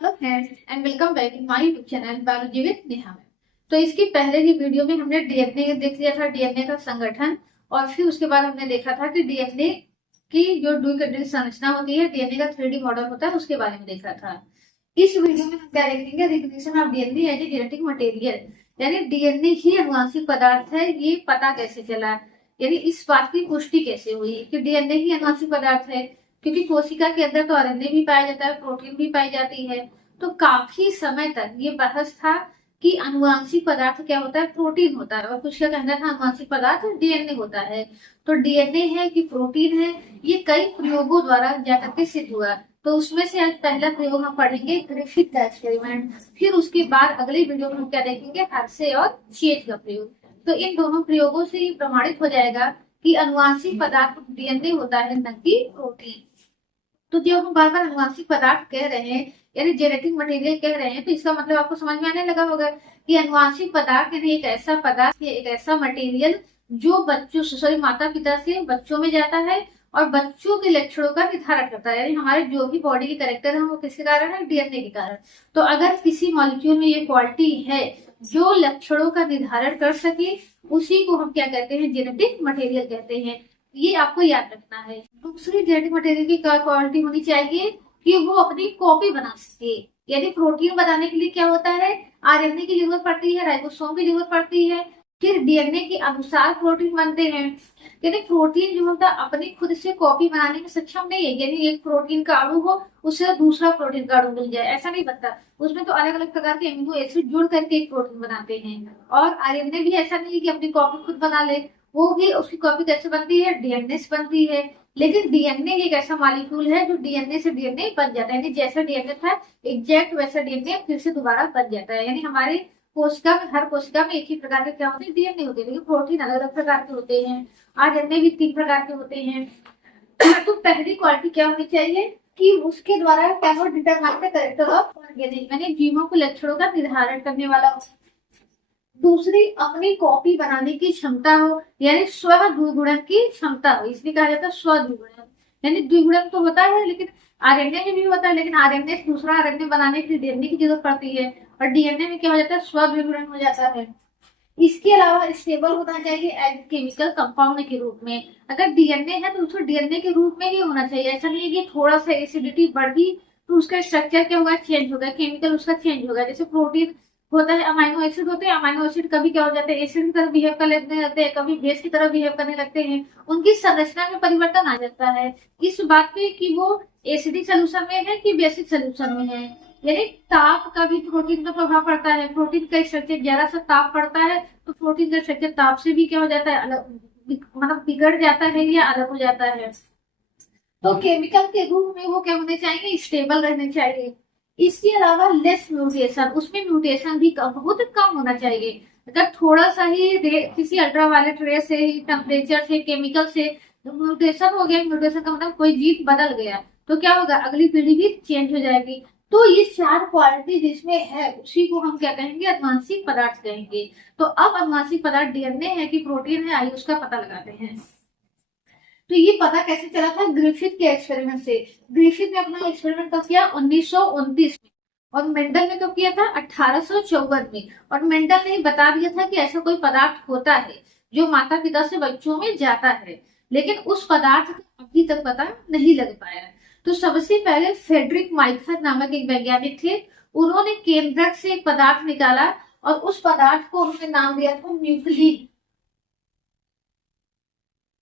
Hello friends and welcome back in my YouTube channel biology with Neha में। तो इसकी पहले की वीडियो में हमने डीएनए देख लिया था, डीएनए का संगठन, और फिर उसके बाद हमने देखा था कि डीएनए की जो द्विकेंद्रित संरचना होती है, डीएनए का 3D मॉडल होता है, उसके बारे में देखा था। इस वीडियो में हम क्या देखेंगे, recognition of DNA as a genetic material, यानी डीएनए ही अनुवांशिक पदार्थ है, ये पता कैसे चला, यानी इस बात की पुष्टि कैसे हुई कि डीएनए ही अनुवांशिक पदार्थ है। क्योंकि कोशिका के अंदर तो आरएनए भी पाया जाता है, प्रोटीन भी पाई जाती है। तो काफी समय तक ये बहस था कि अनुवांशिक पदार्थ क्या होता है, प्रोटीन होता है, और कुछ का कहना था अनुवांशिक पदार्थ डीएनए होता है। तो डीएनए है कि प्रोटीन है, ये कई प्रयोगों द्वारा जाकर के सिद्ध हुआ। तो उसमें से आज पहला प्रयोग हम पढ़ेंगे ग्रिफिथ का एक्सपेरिमेंट, फिर उसके बाद अगले वीडियो में हम क्या देखेंगे, हर्शे और चेज का प्रयोग। तो इन दोनों प्रयोगों से ये प्रमाणित हो जाएगा कि अनुवांशिक पदार्थ डीएनए होता है, न कि प्रोटीन। तो जब हम बार बार अनुवांशिक पदार्थ कह रहे हैं, यानी जेनेटिक मटेरियल कह रहे हैं, तो इसका मतलब आपको समझ में आने लगा होगा कि अनुवांशिक पदार्थ यानी एक ऐसा पदार्थ या एक ऐसा मटेरियल जो बच्चों सॉरी माता पिता से बच्चों में जाता है और बच्चों के लक्षणों का निर्धारण करता है। यानी हमारे जो भी बॉडी के कैरेक्टर है वो किसके कारण है, डीएनए के कारण। तो अगर किसी मॉलिक्यूल में ये क्वालिटी है जो लक्षणों का निर्धारण कर सके, उसी को हम क्या कहते हैं, जेनेटिक मटेरियल कहते हैं। ये आपको याद रखना है। दूसरी जेनेटिक मटेरियल की क्या क्वालिटी होनी चाहिए कि वो अपनी कॉपी बना सके। यानी प्रोटीन बनाने के लिए क्या होता है, आरएनए की जरूरत पड़ती है, राइबोसोम की जरूरत पड़ती है, फिर डीएनए के अनुसार प्रोटीन बनते हैं। यानी प्रोटीन जो होता है अपनी खुद से कॉपी बनाने में सक्षम नहीं है। यानी एक प्रोटीन का अणु हो, उससे दूसरा प्रोटीन का अणु मिल जाए, ऐसा नहीं बनता। उसमें तो अलग अलग प्रकार के अमीनो एसिड जुड़ करके एक प्रोटीन बनाते हैं। और आरएनए भी ऐसा नहीं है कि अपनी कॉपी खुद बना ले, वो भी उसकी कॉपी कैसे बनती है, डीएनए से बनती है। लेकिन डीएनए एक ऐसा मॉलिक्यूल है जो डीएनए से डीएनए बन जाता है, यानी जैसा डीएनए था एग्जैक्ट वैसा डीएनए फिर से दोबारा बन जाता है। यानी हमारे कोशिका में, हर कोशिका में एक ही प्रकार के क्या होते हैं, डीएनए होते हैं, लेकिन प्रोटीन अलग अलग प्रकार के होते हैं। आरएनए भी 3 प्रकार के होते हैं। तो पहली क्वालिटी क्या होनी चाहिए कि उसके द्वारा क्या हो, determine the character of organism, यानी जीवों के लक्षणों का निर्धारण करने वाला। दूसरी, अपनी कॉपी बनाने की क्षमता हो, यानी स्व द्विगुणन की क्षमता हो, इसलिए कहा जाता है स्व द्विगुणन। यानी द्विगुणन तो होता है लेकिन आरएनए में भी होता है, लेकिन आरएनए से दूसरा आरएनए बनाने के लिए डीएनए की जरूरत पड़ती है, और डीएनए में क्या हो जाता है, स्व द्विगुणन हो जाता है। इसके अलावा स्टेबल होना चाहिए एज केमिकल कंपाउंड के रूप में। अगर डीएनए है तो उसको डीएनए के रूप में ही होना चाहिए। ऐसा नहीं है कि थोड़ा सा एसिडिटी बढ़ी तो उसका स्ट्रक्चर क्या होगा, चेंज होगा, केमिकल उसका चेंज होगा। जैसे प्रोटीन होता है, अमाइनो एसिड होते हैं, अमाइनो एसिड कभी क्या हो जाते हैं, एसिड की तरह बिहेव करने लगते हैं, कभी बेस की तरह बिहेव करने लगते हैं, उनकी संरचना में परिवर्तन आ जाता है इस बात पे कि वो एसिडिक सोल्यूशन में है कि बेसिक सोल्यूशन में है। यानी ताप का भी प्रोटीन पर प्रभाव पड़ता है। प्रोटीन का स्ट्रक्चर जरा सा ताप पड़ता है तो प्रोटीन का स्ट्रक्चर ताप से भी क्या हो जाता है, अलग, मतलब बिगड़ जाता है या अलग हो जाता है। तो केमिकल के रूप में वो क्या होने चाहिए, स्टेबल रहने चाहिए। इसके अलावा लेस म्यूटेशन, उसमें म्यूटेशन भी बहुत कम होना चाहिए। अगर थोड़ा सा ही किसी अल्ट्रावायलेट रे से ही, टेम्परेचर से, केमिकल से म्यूटेशन हो गया, म्यूटेशन का मतलब कोई जीन बदल गया, तो क्या होगा, अगली पीढ़ी भी चेंज हो जाएगी। तो ये 4 क्वालिटी जिसमें है उसी को हम क्या कहेंगे, अनुवांशिक पदार्थ कहेंगे। तो अब अनुवांशिक पदार्थ डीएनए है कि प्रोटीन है, आइए उसका पता लगाते हैं। तो ये पता कैसे चला था, ग्रिफिथ के एक्सपेरिमेंट से। ग्रिफिथ ने अपना एक्सपेरिमेंट कब किया, 1929 में, और मेंडल ने कब किया था, 1854 में। और मेंडल ने बता दिया था कि ऐसा कोई पदार्थ होता है जो माता पिता से बच्चों में जाता है, लेकिन उस पदार्थ का अभी तक पता नहीं लग पाया। तो सबसे पहले फेडरिक माइखर नामक एक वैज्ञानिक थे, उन्होंने केंद्रक से एक पदार्थ निकाला और उस पदार्थ को उन्होंने नाम दिया था न्यूक्लिक,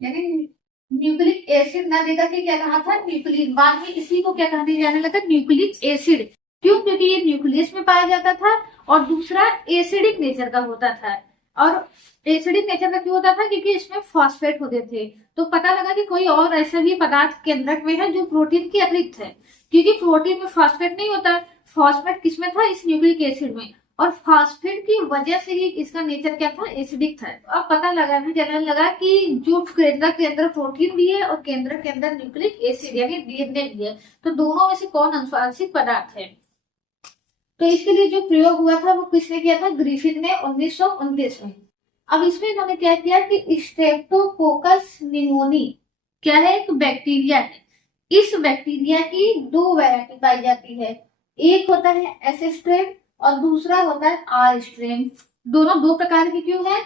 यानी न्यूक्लिक एसिड ना देकर के क्या कहा था, न्यूक्लिक। बाद में इसी को क्या कहने जाने लगा, न्यूक्लिक एसिड। क्यों, क्योंकि ये न्यूक्लियस में पाया जाता था और दूसरा एसिडिक नेचर का होता था। और एसिडिक नेचर का क्यों होता था, क्योंकि इसमें फॉस्फेट होते थे। तो पता लगा कि कोई और ऐसा भी पदार्थ केंद्रक में है जो प्रोटीन के अतिरिक्त है, क्योंकि प्रोटीन में फॉस्फेट नहीं होता। फॉस्फेट किसमें था, इस न्यूक्लिक एसिड में, और फॉस्फेट की वजह से ही इसका नेचर क्या था, एसिडिक था। तो अब पता लगाने चलने लगा कि जो केंद्रक के अंदर प्रोटीन भी है और केंद्रक के अंदर न्यूक्लिक एसिड यानी डीएनए भी है, तो दोनों में से कौन अनुवांशिक पदार्थ है। तो इसके लिए जो प्रयोग हुआ था वो किसने किया था, ग्रिफिथ ने 1929 में। अब इसमें इन्होंने क्या किया कि स्ट्रेप्टोकोकस निमोनी क्या है, एक बैक्टीरिया है। इस बैक्टीरिया की 2 वैरायटी पाई जाती है। एक होता है एस स्ट्रैंड और दूसरा होता है आर स्ट्रैंड। दोनों दो प्रकार के क्यों है?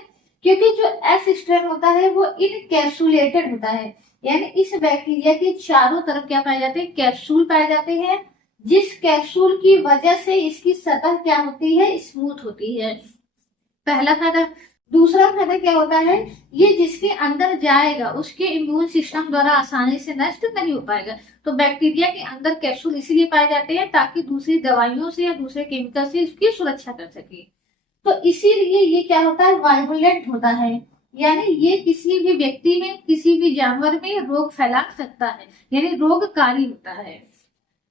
क्योंकि जो एस स्ट्रैंड होता है वो इनकैप्सुलेटेड होता है, यानी इस बैक्टीरिया के चारों तरफ क्या पाए जाते हैं? कैप्सूल पाए जाते हैं, जिस कैप्सूल की वजह से इसकी सतह क्या होती है? स्मूथ होती है। पहला फायदा। दूसरा फायदा क्या होता है? ये जिसके अंदर जाएगा उसके इम्यून सिस्टम द्वारा आसानी से नष्ट नहीं हो पाएगा। तो बैक्टीरिया के अंदर कैप्सूल इसीलिए पाए जाते हैं ताकि दूसरी दवाइयों से या दूसरे केमिकल से इसकी सुरक्षा कर सके। तो इसीलिए ये क्या होता है? वायरुलेंट होता है, यानी ये किसी भी व्यक्ति में, किसी भी जानवर में रोग फैला सकता है, यानी रोगकारी होता है।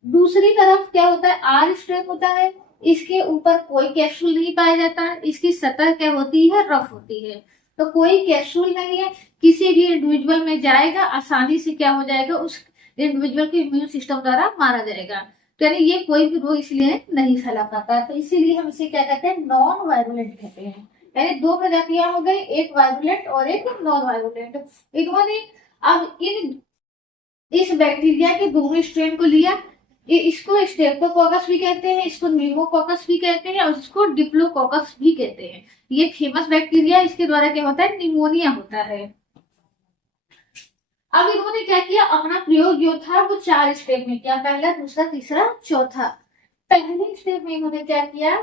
दूसरी तरफ क्या होता है? आर स्ट्रेन होता है, इसके ऊपर कोई कैप्सूल नहीं पाया जाता, इसकी सतह क्या होती है? रफ होती है। तो कोई कैप्सूल नहीं है, किसी भी इंडिविजुअल में जाएगा, आसानी से क्या हो जाएगा? उस इंडिविजुअल के इम्यून सिस्टम द्वारा मारा जाएगा। तो यानी ये कोई भी रोग इसलिए नहीं फैला पाता है। तो इसीलिए हम इसे क्या कहते हैं? नॉन वायरुलेंट कहते हैं। यानी दो प्रजातियां हो गई, एक वायरुलेंट और एक नॉन वायरुलेंट। इन्होंने अब इस बैक्टीरिया के दोनों स्ट्रेन को लिया, इसको स्ट्रेप्टोकोकस भी कहते हैं, इसको न्यूमोकोकस भी कहते हैं और इसको डिप्लोकोकस भी कहते हैं। ये फेमस बैक्टीरिया, इसके द्वारा क्या होता है? निमोनिया होता है। अब इन्होंने क्या किया? अपना प्रयोग जो था वो 4 स्टेप में किया, पहला, दूसरा, तीसरा, चौथा। पहले स्टेप में इन्होंने क्या किया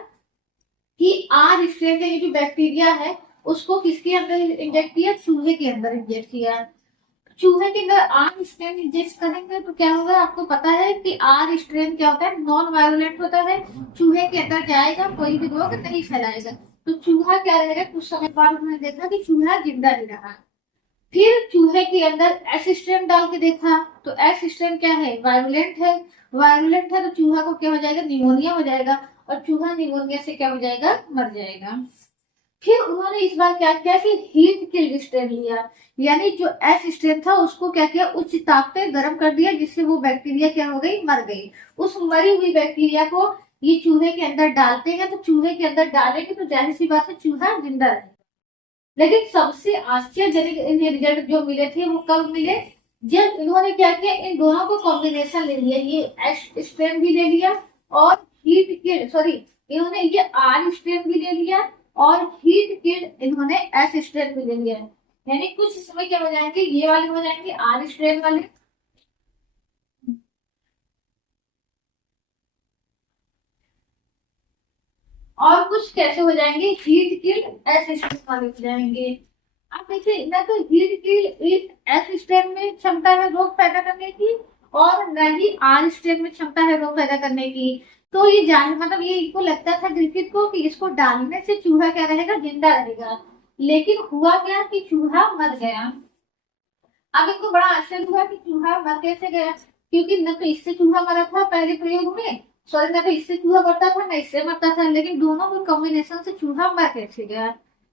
कि आर स्ट्रेन का ये जो बैक्टीरिया है उसको किसके अंदर इंजेक्ट किया? चूहे के अंदर इंजेक्ट किया। चूहे के अंदर आर स्ट्रेन इंजेक्ट करेंगे तो क्या होगा? आपको पता है कि आर स्ट्रेन क्या होता है? नॉन वायरुलेंट होता है, चूहे के अंदर जाएगा, कोई भी रोग नहीं फैलाएगा। तो चूहा क्या रहेगा? कुछ समय बाद उन्होंने देखा कि चूहा जिंदा ही रहा। फिर चूहे के अंदर एस स्ट्रेन डाल के देखा, तो एस स्ट्रेन क्या है? वायरुलेंट है। वायरुलेंट है तो चूहा को क्या हो जाएगा? निमोनिया हो जाएगा, और चूहा निमोनिया से क्या हो जाएगा? मर जाएगा। फिर उन्होंने इस बार क्या किया कि हीट किल्ड स्ट्रेन लिया, यानी जो एस स्ट्रेन था उसको क्या किया? उच्च ताप पे गर्म कर दिया, जिससे वो बैक्टीरिया क्या हो गई? मर गई। उस मरी हुई बैक्टीरिया को ये चूहे के अंदर डालते हैं, तो चूहे के अंदर डालेंगे तो जाहिर सी बात है चूहा जिंदा रहेगा। लेकिन सबसे आश्चर्यजनक इन्हें रिजल्ट जो मिले थे वो कब मिले? जब इन्होंने क्या किया? इन दोनों को कॉम्बिनेशन ले लिया, ये एस स्ट्रेन भी ले लिया और हीट किल्ड, सॉरी, इन्होंने ये आर स्ट्रेन भी ले लिया और हीट किल्ड इन्होंने एस स्ट्रेन भी ले लिया। यानी कुछ समय क्या हो जाएंगे? ये वाले हो जाएंगे आर स्ट्रेन वाले, और कुछ कैसे हो जाएंगे? हीट किल्ड एस स्ट्रेन वाले हो जाएंगे। अब देखिए, ना तो हीट किल्ड एस स्ट्रेन में क्षमता है रोग पैदा करने की, और न ही आर स्ट्रेन में क्षमता है रोग पैदा करने की। तो ये जान मतलब ये इनको लगता था ग्रिफिथ को कि इसको डालने से चूहा क्या रहेगा? जिंदा रहेगा। लेकिन हुआ क्या कि चूहा मर गया। अब इनको बड़ा आश्चर्य हुआ कि चूहा मर कैसे गया, क्योंकि न तो इससे चूहा मरा था पहले प्रयोग में, सॉरी, न तो इससे चूहा मरता था न इससे मरता था, लेकिन दोनों के कॉम्बिनेशन से चूहा मर कैसे गया?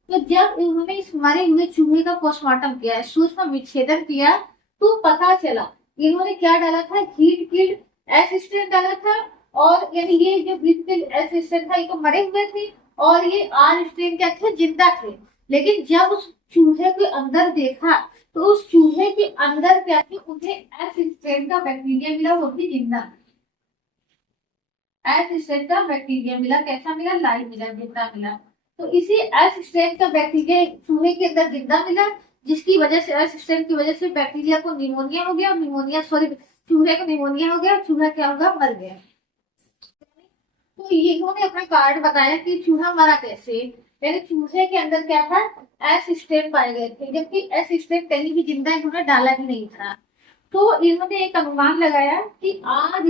तो जब इन्होंने इस मरे हुए चूहे का पोस्टमार्टम किया, सूक्ष्म विच्छेदन किया, तो पता चला इन्होंने क्या डाला था? हीट किल्ड एस स्ट्रेन डाला था, और यानी ये जो हीट किल्ड एस स्ट्रेन था ये तो मरे हुए थे, और ये आर स्ट्रेन क्या थे? जिंदा थे। लेकिन जब उस चूहे के अंदर देखा तो उस चूहे के अंदर क्या थी? उन्हें एस स्ट्रेन का बैक्टीरिया मिला, वो भी जिंदा। एस स्ट्रेन का बैक्टीरिया मिला, कैसा मिला? लाइव मिला, जिंदा मिला। तो इसी एस स्ट्रेन का बैक्टीरिया चूहे के अंदर जिंदा मिला, जिसकी वजह से एस स्ट्रेन की वजह से बैक्टीरिया को निमोनिया हो गया, और निमोनिया, सॉरी, चूहे को निमोनिया हो गया, चूहा क्या होगा? मर गया। तो ये इन्होंने अपना कार्ड बताया कि चूहा मरा कैसे, यानी चूहे के अंदर क्या था? एस स्ट्रेन पाए गए थे, जबकि एस स्ट्रेन कहीं भी जिंदा इन्होंने डाला ही नहीं था। तो इन्होंने एक अनुमान लगाया कि आर,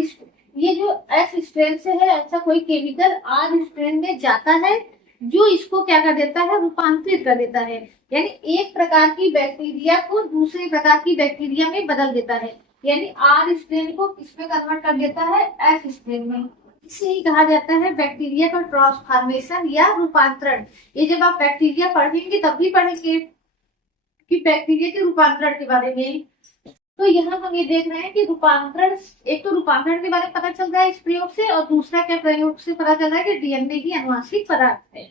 ये जो एस स्ट्रेन से है ऐसा कोई केमिकल आर स्ट्रेन में जाता है जो इसको क्या कर देता है? रूपांतरित कर देता है, यानी एक प्रकार की बैक्टीरिया को दूसरे प्रकार की बैक्टीरिया में बदल देता है, यानी आर स्ट्रेन को किसमें कन्वर्ट कर देता है? एस स्ट्रेन में। इसे ही कहा जाता है बैक्टीरिया का ट्रांसफॉर्मेशन या रूपांतरण। ये जब आप बैक्टीरिया पढ़ेंगे तब भी पढ़ेंगे कि बैक्टीरिया के रूपांतरण के बारे में। तो यहाँ हम ये देख रहे हैं कि रूपांतरण, एक तो रूपांतरण के बारे में पता चल रहा है इस प्रयोग से, और दूसरा क्या प्रयोग से पता चल रहा है कि डीएनए ही अनुवांशिक पदार्थ है।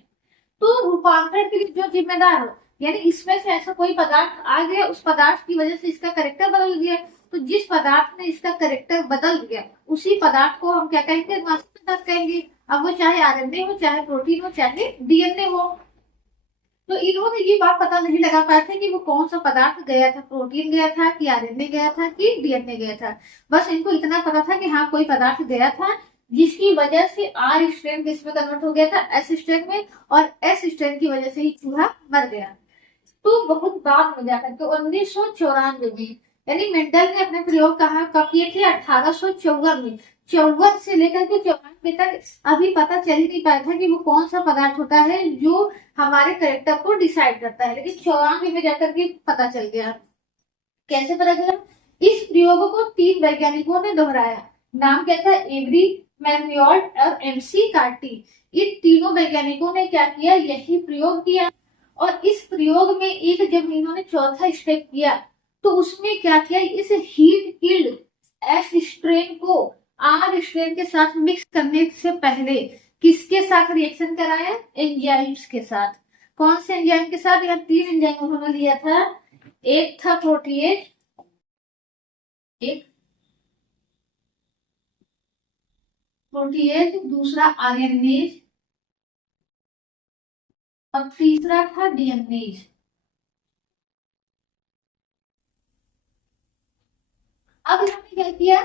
तो रूपांतरण के लिए जो जिम्मेदार हो, यानी इसमें से ऐसा कोई पदार्थ आ गया, उस पदार्थ की वजह से इसका कैरेक्टर बदल गया, तो जिस पदार्थ में इसका करेक्टर बदल गया उसी पदार्थ को हम क्या कहेंगे, अनुवांशिक पदार्थ कहेंगे। अब वो चाहे आरएनए हो, चाहे प्रोटीन हो, चाहे डीएनए हो। तो इन्होंने ये बात पता नहीं लगा पाए थे कि वो कौन सा पदार्थ गया था, प्रोटीन गया था कि आरएनए गया था कि डीएनए गया था। बस इनको इतना पता था कि हाँ कोई पदार्थ गया था जिसकी वजह से आर स्ट्रेन किसमें कन्वर्ट हो गया था, एस स्ट्रेन में, और एस स्ट्रेन की वजह से ही चूहा मर गया। तो बहुत बाद में जाकर के 1994 में, यानी मेंडल ने अपने प्रयोग कब किए थे, 1854 में। 54 से लेकर के 94 तक अभी पता चल ही नहीं पाया था कि वो कौन सा पदार्थ होता है जो हमारे करेक्टर को डिसाइड करता है, लेकिन 94 में जाकर के पता चल गया। कैसे पता चला? इस प्रयोग को 3 वैज्ञानिकों ने दोहराया। नाम क्या था? एवरी, मैकलियोड और एमसी कार्टी। इन तीनों वैज्ञानिकों ने क्या किया? यही प्रयोग किया। और इस प्रयोग में एक जब इन्होंने चौथा स्टेप किया तो उसमें क्या किया, इस हीट किल्ड एस स्ट्रेन को आर स्ट्रेन के साथ मिक्स करने से पहले किसके साथ रिएक्शन कराया? एंजाइम्स के साथ। कौन से एंजाइम के साथ? यहाँ 3 एंजाइम उन्होंने लिया था। एक था प्रोटीएज, दूसरा आरएनएज और तीसरा था डीएनएज। अब इन्होंने क्या किया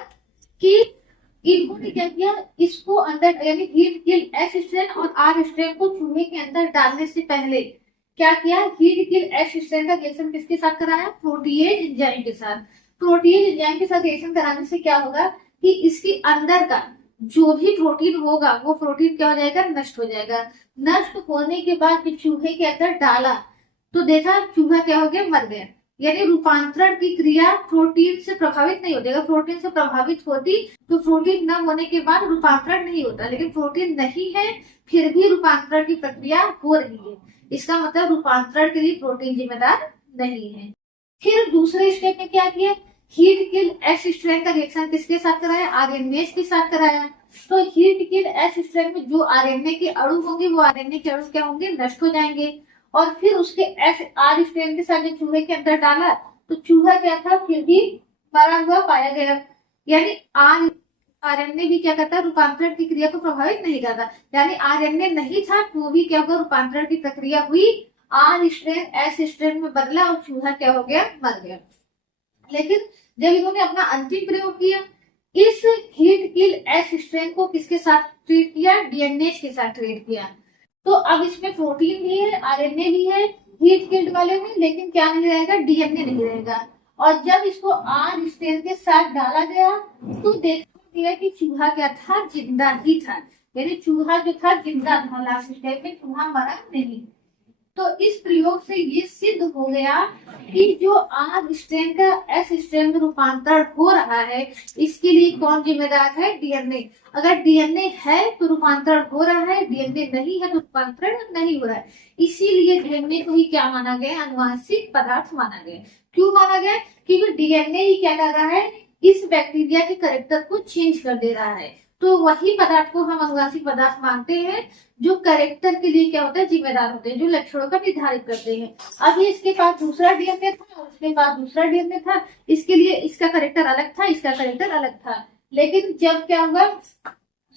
कि इन्होंने क्या किया, इसको अंदर यानी हीट किल एस स्ट्रेन और आर स्ट्रेन को चूहे के अंदर डालने से पहले क्या किया, हीट किल एस स्ट्रेन का रिएक्शन किसके साथ कराया? प्रोटीएज एंजाइम के साथ। प्रोटीएज एंजाइम के साथ रिएक्शन कराने से क्या होगा कि इसके अंदर का जो भी प्रोटीन होगा वो प्रोटीन क्या हो जाएगा? नष्ट हो जाएगा। नष्ट होने के बाद चूहे के अंदर डाला तो देखा चूहा क्या हो गया? मर गया। यानी रूपांतरण की क्रिया प्रोटीन से प्रभावित नहीं होती। अगर प्रोटीन से प्रभावित होती तो प्रोटीन न होने के बाद रूपांतरण नहीं होता, लेकिन प्रोटीन नहीं है फिर भी रूपांतरण की प्रक्रिया हो रही है। इसका मतलब रूपांतरण के लिए प्रोटीन जिम्मेदार नहीं है। फिर दूसरे स्टेप में क्या किया, हीट किल एस स्ट्रेन का रिएक्शन किसके साथ कराया? आरएनए के साथ कराया। तो हीट किल एस स्ट्रेन में जो आरएनए के अणु होंगे वो आरएनए के अणु क्या होंगे? नष्ट हो जाएंगे। और फिर उसके एस आर स्ट्रेन के साथ चूहे के अंदर डाला तो चूहा क्या था? फिर भी मरा हुआ पाया गया। यानी आरएनए भी क्या करता है? रूपांतरण की क्रिया को प्रभावित नहीं करता। यानी आरएनए नहीं था तो भी क्या होगा? रूपांतरण की प्रक्रिया हुई, आर स्ट्रेन एस स्ट्रेन में बदला और चूहा क्या हो गया? मर गया। लेकिन जब इन्होंने अपना अंतिम प्रयोग किया, इस हीट किल एस स्ट्रेन को किसके साथ ट्रीट किया? डीएनए के साथ ट्रीट किया। तो अब इसमें प्रोटीन भी है, आरएनए भी है हीट किल्ड वाले में, लेकिन क्या नहीं रहेगा? डीएनए नहीं रहेगा। और जब इसको आर स्ट्रेन के साथ डाला गया तो देखा गया कि चूहा क्या था? जिंदा ही था। यानी चूहा जो था जिंदा था, लास्ट स्टेप में चूहा मरा नहीं। तो इस प्रयोग से ये सिद्ध हो गया कि जो आर स्ट्रेन का एस स्ट्रेन में रूपांतरण हो रहा है इसके लिए कौन जिम्मेदार है? डीएनए। अगर डीएनए है तो रूपांतरण हो रहा है, डीएनए नहीं है तो रूपांतरण नहीं हो रहा है। इसीलिए डीएनए को ही क्या माना गया? अनुवांशिक पदार्थ माना गया। क्यों माना गया? क्योंकि डीएनए ही क्या कर रहा है? इस बैक्टीरिया के कैरेक्टर को चेंज कर दे रहा है। तो वही पदार्थ को हम अनुवांशिक पदार्थ मानते हैं जो कैरेक्टर के लिए क्या होता है? जिम्मेदार होते हैं, जो लक्षणों का निर्धारित करते हैं। अभी इसके पास दूसरा डीएनए था, उसके पास दूसरा डीएनए था, इसके लिए इसका कैरेक्टर अलग था, इसका कैरेक्टर अलग था। लेकिन जब क्या हुआ,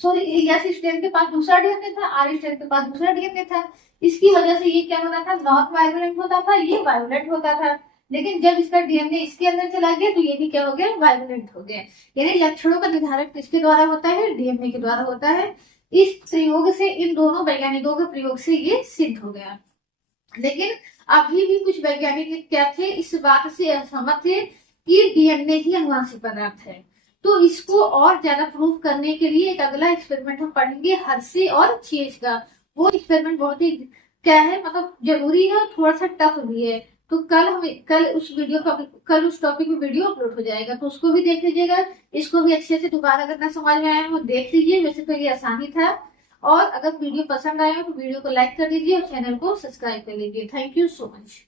सॉरी एस स्ट्रेन के पास दूसरा डीएनए था, आर स्ट्रेन के पास दूसरा डीएनए था, इसकी वजह से ये क्या होता था? नॉन वायलेंट होता था, ये वायलेंट होता था। लेकिन जब इसका डीएनए इसके अंदर चला गया तो ये भी क्या हो गया? वायलेंट हो गया। यानी लक्षणों का निर्धारण किसके द्वारा होता है? डीएनए के द्वारा होता है। इस प्रयोग से, इन दोनों वैज्ञानिकों के प्रयोग से ये सिद्ध हो गया। लेकिन अभी भी कुछ वैज्ञानिक क्या थे? इस बात से असहमत थे कि डीएनए ही अनुवांशिक पदार्थ है। तो इसको और ज्यादा प्रूव करने के लिए एक अगला एक्सपेरिमेंट हम पढ़ेंगे हर्षे और चेज का। वो एक्सपेरिमेंट बहुत ही क्या है, मतलब जरूरी है, थोड़ा सा टफ भी है। तो कल उस टॉपिक में वीडियो अपलोड हो जाएगा, तो उसको भी देख लीजिएगा। इसको भी अच्छे से दोबारा करना समझ में आया हो देख लीजिए। वैसे तो ये आसानी था। और अगर वीडियो पसंद आया हो तो वीडियो को लाइक कर दीजिए और चैनल को सब्सक्राइब कर लीजिए। Thank you so much.